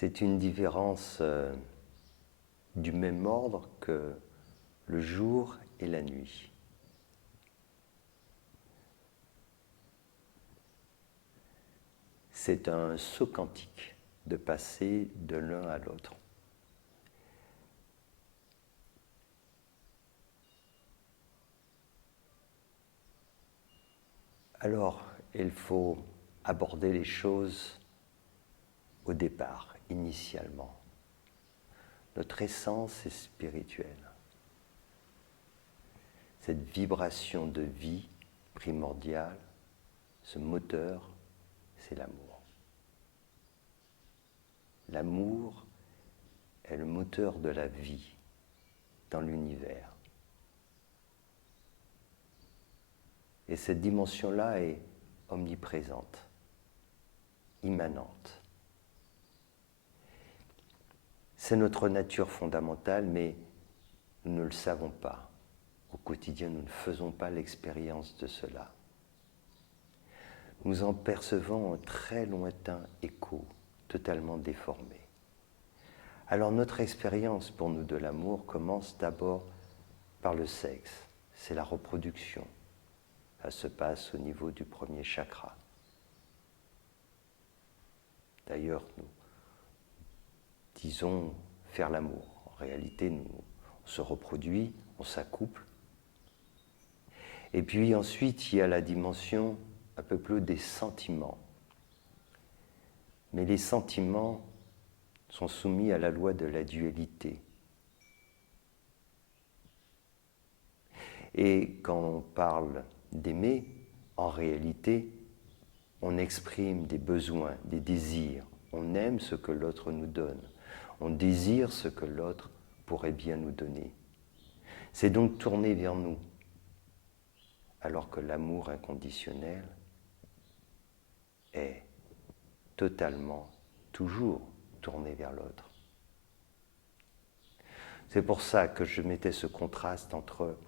C'est une différence du même ordre que le jour et la nuit. C'est un saut quantique de passer de l'un à l'autre. Alors, il faut aborder les choses au départ, initialement. Notre essence est spirituelle. Cette vibration de vie primordiale, ce moteur, c'est l'amour. L'amour est le moteur de la vie dans l'univers. Et cette dimension-là est omniprésente, immanente. C'est notre nature fondamentale, mais nous ne le savons pas. Au quotidien, nous ne faisons pas l'expérience de cela. Nous en percevons un très lointain écho, totalement déformé. Alors notre expérience pour nous de l'amour commence d'abord par le sexe, c'est la reproduction. Ça se passe au niveau du premier chakra. D'ailleurs, nous disons faire l'amour. En réalité, on se reproduit, on s'accouple. Et puis ensuite, il y a la dimension un peu plus des sentiments. Mais les sentiments sont soumis à la loi de la dualité. Et quand on parle d'aimer, en réalité, on exprime des besoins, des désirs. On aime ce que l'autre nous donne. On désire ce que l'autre pourrait bien nous donner. C'est donc tourné vers nous. Alors que l'amour inconditionnel est totalement, toujours tourné vers l'autre. C'est pour ça que je mettais ce contraste entre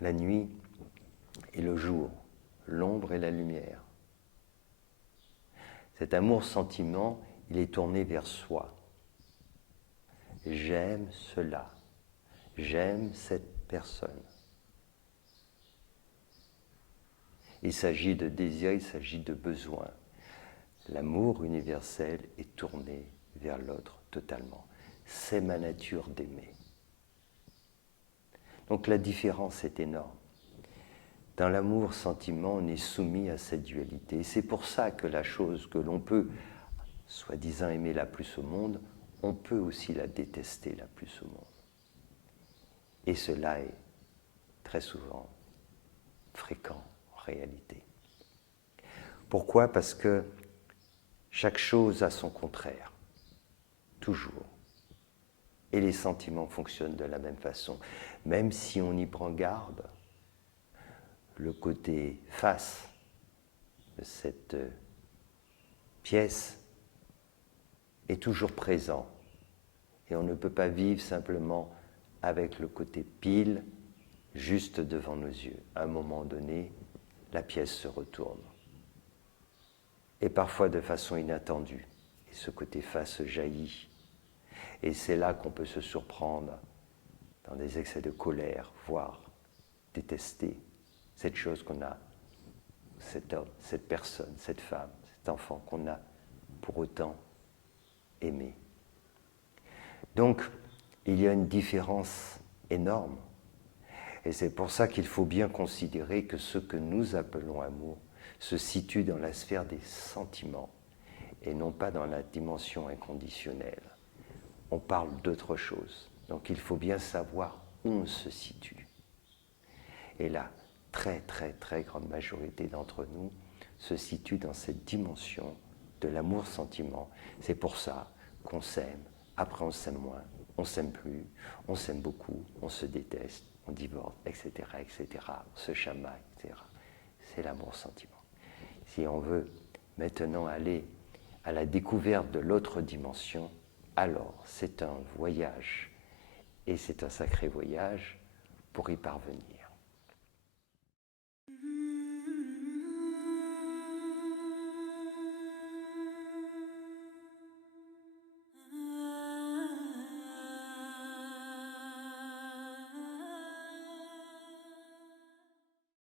la nuit et le jour, l'ombre et la lumière. Cet amour-sentiment, il est tourné vers soi. J'aime cela, j'aime cette personne. Il s'agit de désir, il s'agit de besoin. L'amour universel est tourné vers l'autre totalement. C'est ma nature d'aimer. Donc la différence est énorme. Dans l'amour-sentiment, on est soumis à cette dualité. C'est pour ça que la chose que l'on peut, soi-disant, aimer la plus au monde, on peut aussi la détester la plus au monde. Et cela est très souvent fréquent en réalité. Pourquoi ? Parce que chaque chose a son contraire, toujours. Et les sentiments fonctionnent de la même façon. Même si on y prend garde, le côté face de cette pièce est toujours présent. Et on ne peut pas vivre simplement avec le côté pile juste devant nos yeux. À un moment donné, la pièce se retourne. Et parfois de façon inattendue. Et ce côté face jaillit. Et c'est là qu'on peut se surprendre dans des excès de colère, voire détester cette chose qu'on a, cet homme, cette personne, cette femme, cet enfant qu'on a pour autant aimé. Donc, il y a une différence énorme. Et c'est pour ça qu'il faut bien considérer que ce que nous appelons amour se situe dans la sphère des sentiments et non pas dans la dimension inconditionnelle. On parle d'autre chose. Donc il faut bien savoir où on se situe. Et la très très très grande majorité d'entre nous se situe dans cette dimension de l'amour-sentiment. C'est pour ça qu'on s'aime, après on s'aime moins, on s'aime plus, on s'aime beaucoup, on se déteste, on divorce, etc., etc., on se chamaille, etc. C'est l'amour-sentiment. Si on veut maintenant aller à la découverte de l'autre dimension, alors c'est un voyage, et c'est un sacré voyage pour y parvenir.